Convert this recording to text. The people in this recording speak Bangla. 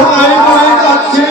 কোথায় পড়ে যাচ্ছে।